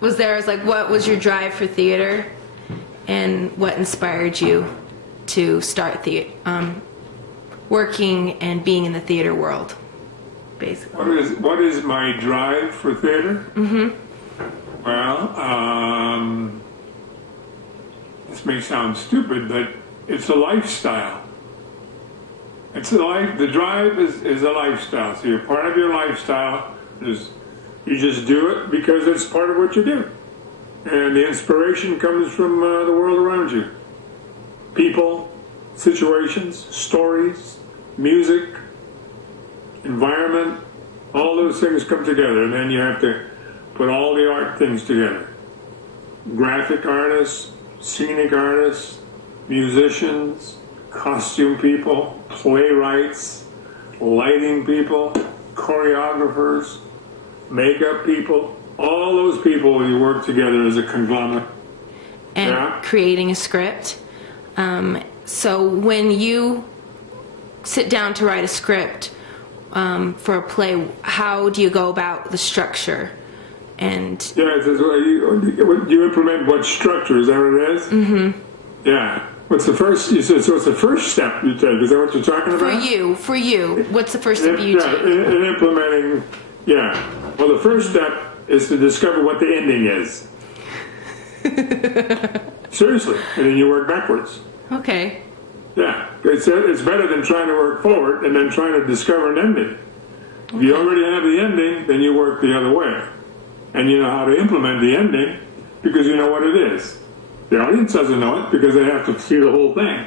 Was there, like, what was your drive for theater, and what inspired you to start working and being in the theater world, basically? What is my drive for theater? Mm-hmm. Well, this may sound stupid, but it's a lifestyle. It's a life. The drive is a lifestyle. So you're part of your lifestyle. You just do it because it's part of what you do. And the inspiration comes from the world around you. People, situations, stories, music, environment, all those things come together. And then you have to put all the art things together. Graphic artists, scenic artists, musicians, costume people, playwrights, lighting people, choreographers, makeup people, all those people, you work together as a conglomerate. And creating a script. So when you sit down to write a script for a play, how do you go about the structure? And you implement what structure, is that what it is? Mm-hmm. Yeah. What's the first, you said, so it's the first step you take, is that what you're talking about? For you, what's the first step you take? In implementing, well, the first step is to discover what the ending is. Seriously, and then you work backwards. Okay. Yeah, it's better than trying to work forward and then trying to discover an ending. Okay. If you already have the ending, then you work the other way. And you know how to implement the ending because you know what it is. The audience doesn't know it because they have to see the whole thing.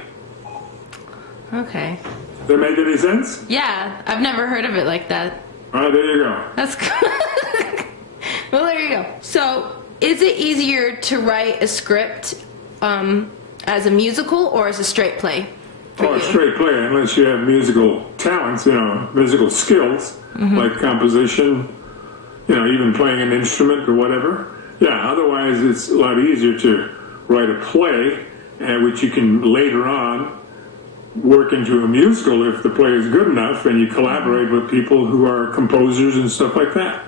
Okay. Does that make any sense? Yeah, I've never heard of it like that. All right, there you go. That's cool. Well, there you go. So, is it easier to write a script as a musical or as a straight play? A straight play, unless you have musical talents, musical skills, like composition, even playing an instrument or whatever. Yeah, otherwise it's a lot easier to write a play, which you can later on work into a musical if the play is good enough and you collaborate with people who are composers and stuff like that.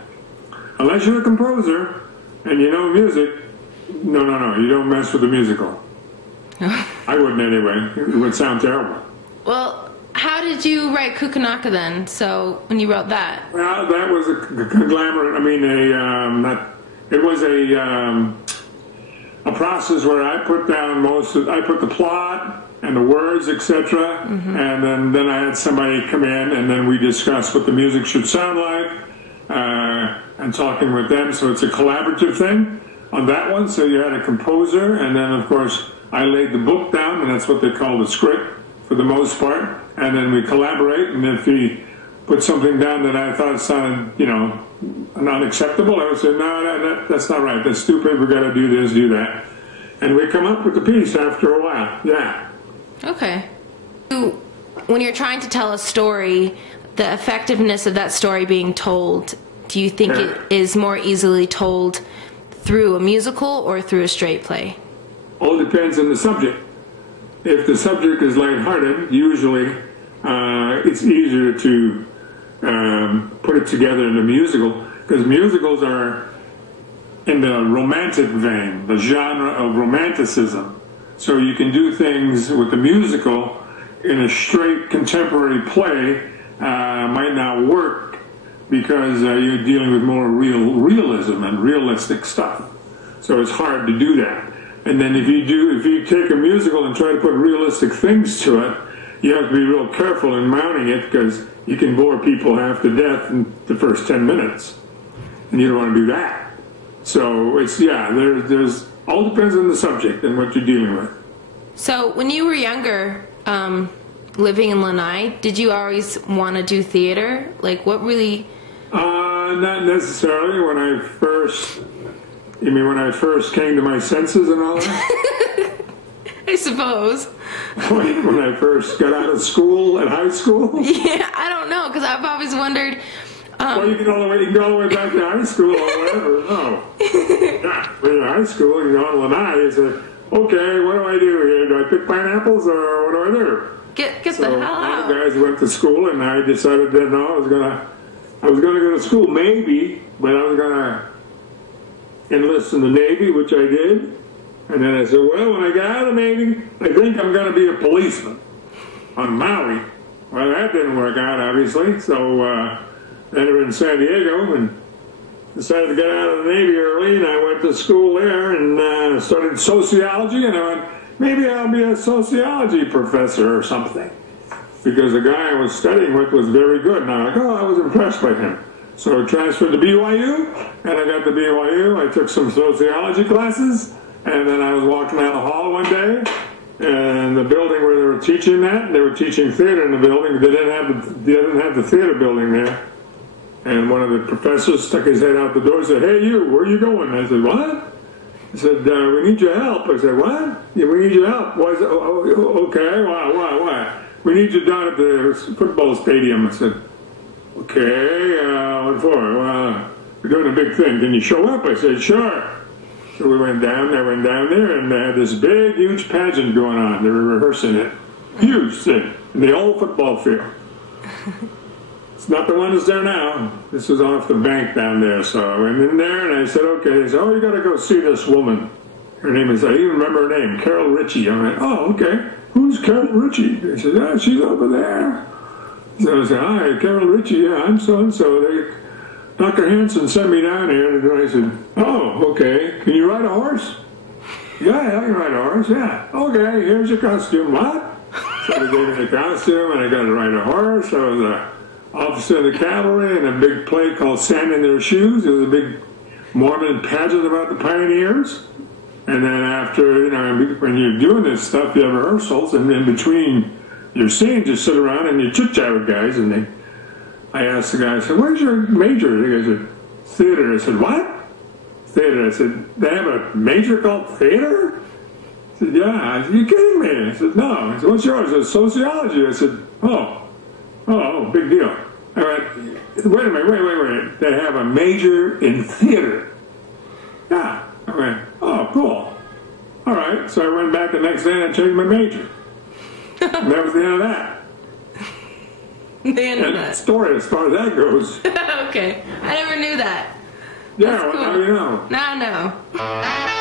Unless you're a composer and you know music, no, you don't mess with the musical. I wouldn't anyway. It would sound terrible. Well, how did you write Kukanaka then? So when you wrote that? Well, that was a conglomerate. It was a process where I put down I put the plot and the words, etc. And then I had somebody come in and then we discussed what the music should sound like and talking with them. So it's a collaborative thing on that one. So you had a composer and then of course I laid the book down and that's what they call the script for the most part. And then we collaborate and if he put something down that I thought sounded, unacceptable, I would say, no, that's not right. That's stupid. We got to do this, do that. And we come up with the piece after a while. Yeah. Okay. When you're trying to tell a story, the effectiveness of that story being told, do you think it is more easily told through a musical or through a straight play? All depends on the subject. If the subject is lighthearted, usually it's easier to put it together in a musical, because musicals are in the romantic vein, the genre of romanticism. So you can do things with the musical in a straight contemporary play might not work because you're dealing with more realism and realistic stuff. So it's hard to do that. And then if you take a musical and try to put realistic things to it, you have to be real careful in mounting it because you can bore people half to death in the first 10 minutes. And you don't want to do that. So it's, there's all depends on the subject and what you're dealing with. So when you were younger, living in Lanai, did you always want to do theater? Like what really? Not necessarily. When I first came to my senses and all that? I suppose. When I first got out of school, at high school? Yeah, I don't know, because I've always wondered. Well, you can go all the way back to high school or whatever. No. Yeah, when you're in high school, you go to Lanai, you say, okay, what do I do here? Do I pick pineapples or what do I do? Get the hell out. So guys went to school, and I decided that no, I was gonna go to school maybe, but I was gonna enlist in the Navy, which I did. And then I said, well, when I get out of the Navy, I think I'm going to be a policeman on Maui. Well, that didn't work out, obviously. So then we're in San Diego and decided to get out of the Navy early. And I went to school there and studied sociology. And I went, maybe I'll be a sociology professor or something. Because the guy I was studying with was very good. And I was like, oh, I was impressed by him. So I transferred to BYU. And I got to BYU. I took some sociology classes. And then I was walking down the hall one day, and the building where they were teaching that, they were teaching theater in the building. They didn't have the theater building there. And one of the professors stuck his head out the door and said, hey, you, where are you going? I said, what? He said, we need your help. I said, what? Yeah, we need your help. Why is it? Oh, okay, why? We need you down at the football stadium. I said, okay, what for? We're doing a big thing. Can you show up? I said, sure. So we went down there, and they had this big, huge pageant going on. They were rehearsing it. Huge thing. In the old football field. It's not the one that's there now. This was off the bank down there. So I went in there, and I said, okay. They said, oh, you got to go see this woman. Her name is, I even remember her name, Carol Ritchie. I went, oh, okay. Who's Carol Ritchie? They said, yeah, she's over there. So I said, hi, Carol Ritchie. Yeah, I'm so-and-so. Dr. Hanson sent me down here, and I said, oh, okay, can you ride a horse? Yeah, I can ride a horse, yeah. Okay, here's your costume. What? So they gave me the costume, and I got to ride a horse. I was an officer in the cavalry in a big play called Sand in Their Shoes. It was a big Mormon pageant about the pioneers. And then after, when you're doing this stuff, you have rehearsals, and in between your scenes, you sit around and you chit-chat with guys, and I asked the guy, I said, where's your major? The guy said, theater. I said, what? Theater. I said, they have a major called theater? I said, yeah. I said, you kidding me? I said, no. I said, what's yours? I said, sociology. I said, oh, big deal. I went, wait a minute, wait. They have a major in theater. Yeah. I went, oh, cool. All right. So I went back the next day and I changed my major. And that was the end of that. The end of that story as far as that goes. Okay. I never knew that. Yeah, that's well, cool. now you know. Now I know.